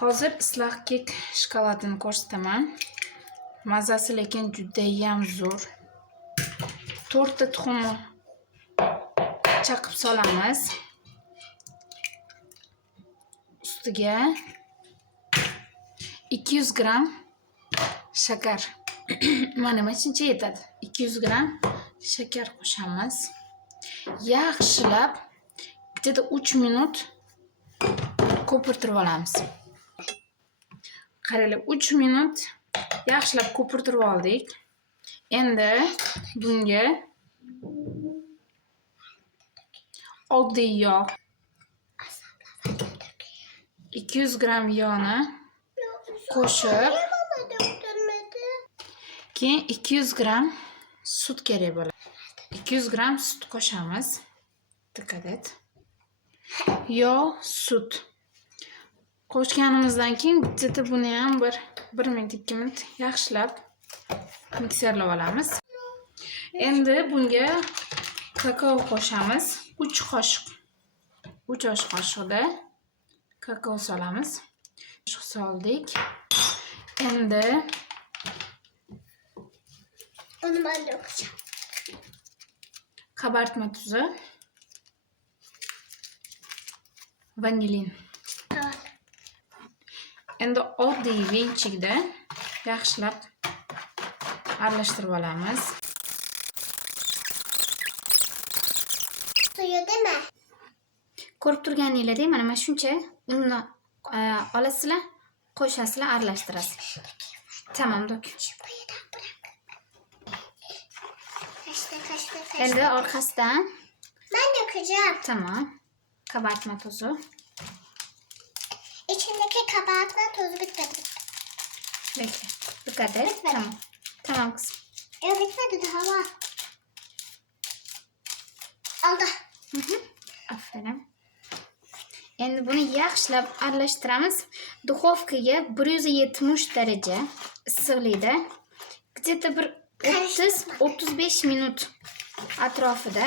Hozir isloq kek shokoladini ko'rsataman. Mazasi lekin judayam zo'r. 4 ta tuxumni chaqib solamiz. Ustiga 200 gram shakar. Mana shuncha yetadi. 200 gram shakar qo'shamiz. Yaxshilab где-то 3 minut ko'pirtirib olamiz. Qaranglar, 3 minut yaxshilab ko'pirtirib oldik. Endi bunga oddiy yog', 200 gram yog'ni qo'shib, keyin 200 gram sut kerak bo'ladi. 200 gram sut qo'shamiz. Diqqat. Yog', sut qo'shganimizdan keyin bitta buni ham 1 minut 2 minut yaxshilab mikserlab olamiz. Endi bunga kakao qo'shamiz. 3 qoshiq. 3 osh qoshiqda kakao solamiz. Soldik. Endi uni men qo'sham. Kabartma tuzi, vanilin. Endi oddiy venchikda yaxshilab aralashtirib olamiz. Suyudimi? Ko'rib turganingizdek, mana shuncha unni olasizlar, qo'shasizlar, aralashtirasiz. Tamam, dok. Endi orqasidan men dökeceğim. Tamam. Kabartma tozu. İçindeki kabartma tozu bitmedi. Bekle. Dikkat et. Tamam. Tamam kızım. Yok bitmedi, daha var. Oldu. Aferin. Endi buni yaxshilab aralashtiramiz. Duxovkaga 170 daraja issiqlikda где-то bir 30-35 minut atrofida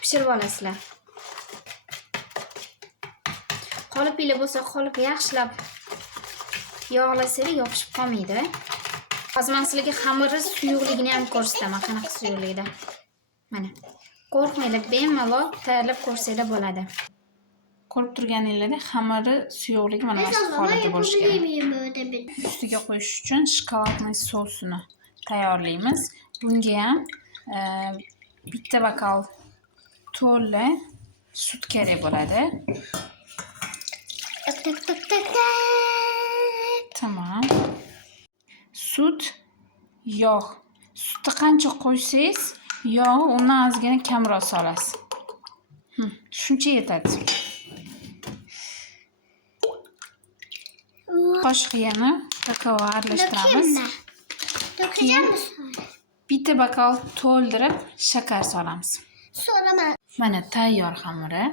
pishirib olasizlar. Qolipinglar bo'lsa, qolipga yaxshilab yog'lasanglar yopishib qolmaydi. Hozir men sizlarga xamiri suyuqligini ham ko'rsataman, qanaqa suyuqlikda. Mana. Qo'rqmanglar, bemalol tayyorlab ko'rsanglar bo'ladi. Ko'rib turganingizdek, xamiri suyuqligi mana shu holatda bo'lishi kerak. Ustiga qo'yish uchun shokoladli sosini tayyorlaymiz. Bunga ham bitta bokal to'la sut kerak bo'ladi. Tamam. Sut, yog'. Sutni qancha qo'ysangiz, yog'i undan ozgina kamroq solasiz. Shuncha yetadi. Qoshiq yana kakao aralashtiramiz. Dökeceğim mi sonra? Bitta bokal to'ldirib shakar solamiz. Sonra ben. Mana tayyor xamiri.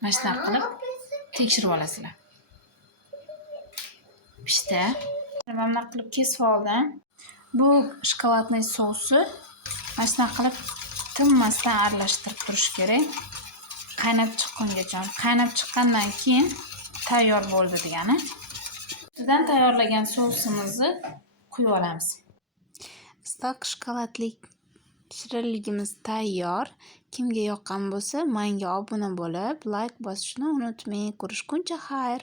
Mana shunday qilib tekshirib olasizlar. Pishdi. Mana bunday qilib kesib oldim. Bu shokoladli sousni mana shunday qilib tinmasdan aralashtirib turish kerak. Qaynab chiqqungacha. Qaynab chiqqandan keyin tayyor bo'ldi degani. Ustidan tayyorlagan sousimizni quyib olamiz. Issiq shokoladli shirinligimiz tayyor. Kimga yoqqan bo'lsa, menga obuna bo'lib, like bosishni unutmang. Ko'rishguncha xayr.